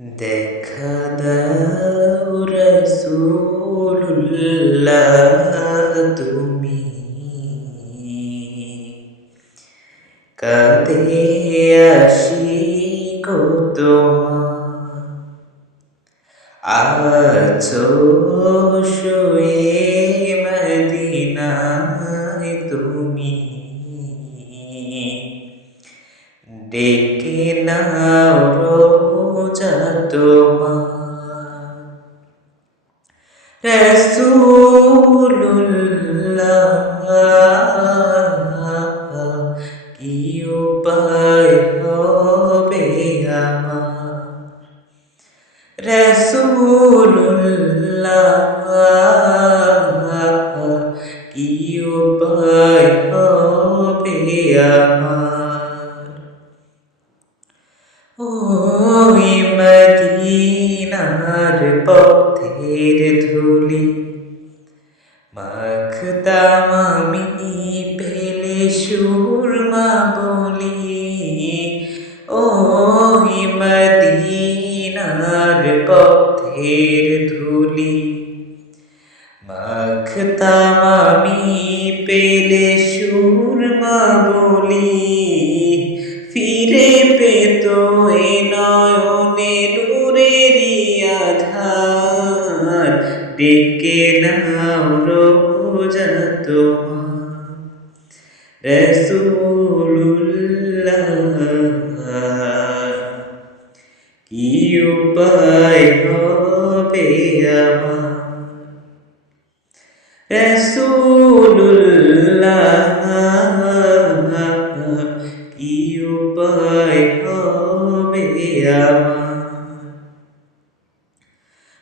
দেখা দাও রাসূলুল্লাহ তুমি কাঁদে আশিক তোমার আছো শুয়ে মদিনায় তুমি ডেকে নাও রোজা তোমার রাসূলুল্লাহ কি উপায় হবে আমার রাসূলুল্লাহ কি উপায় হবে আমার ওই মদিনার পথের ধুলি মাখতাম আমি পেলে সুরমা বলি ওই মদিনার পথের ধুলি মাখতাম আমি পেলে সুরমা বলি ফিরে পেত এ নয়নে নূরেরি আধার ডেকে নাও রোজা তোমার রাসূলুল্লাহ কি উপায় হবে আমার রাসূলুল্লাহ কি উপায় হবে আমার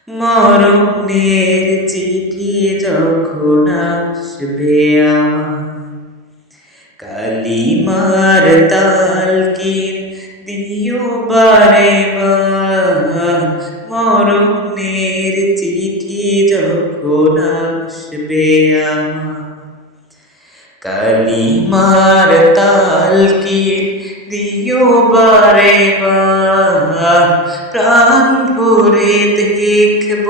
মরণের চিঠি যখন আসবে আমার কালিমার তালকিন দিও বারে বার মরণের চিঠি যখন আসবে আমার কালিমার তালকিন দিও বারে বার প্রাণ ভরে দেখব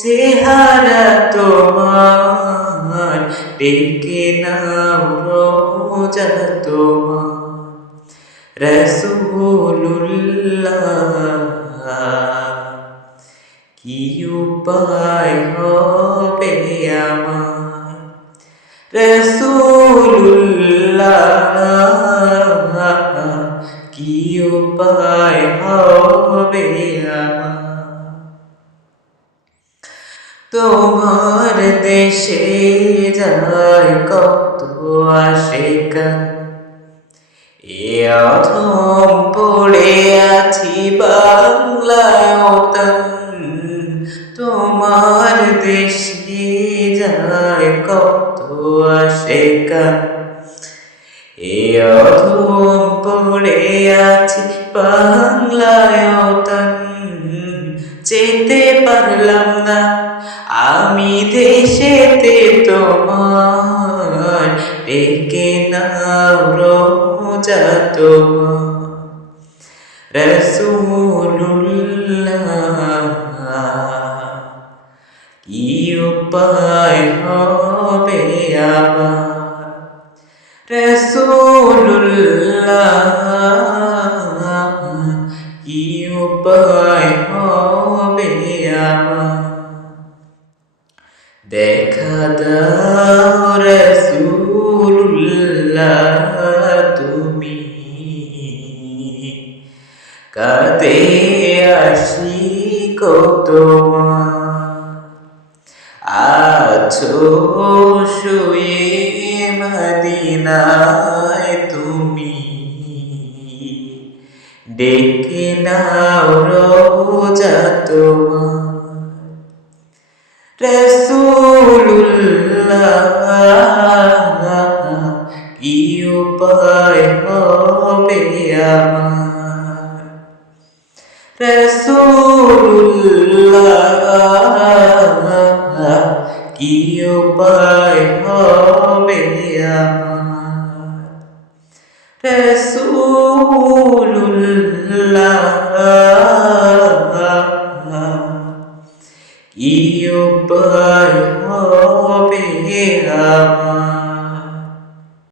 চেহারা তোমার ডেকে নাও রোজা তোমার রাসূলুল্লাহ কি উপায় হবে আমার রাসূলুল্লাহ কি উপায় হবে আমার তোমার দেশে যায় কত আশিকা এ অধম পড়ে আছি বাংলায় তোমার দেশে যায় কত আশিকা এ অধম পড়ে আছি বাংলায় যেতে পারলাম না আমি দেশেতে তোমার ডেকে নাও রোজা তোমার রাসূলুল্লাহ কি উপায় হবে আমার রাসূলুল্লাহ কি উপায় হবে আমার দেখা দাও রাসূলুল্লাহ তুমি কাঁদে আশিক তোমার আছো শুয়ে মদিনায় তুমি ডেকে নাও রোজা তোমার রাসূলুল্লাহ কি উপায় হবে আমার রাসূলুল্লাহ কি উপায় হবে আমার রাসূলুল্লাহ কি উপায় হবে আমার?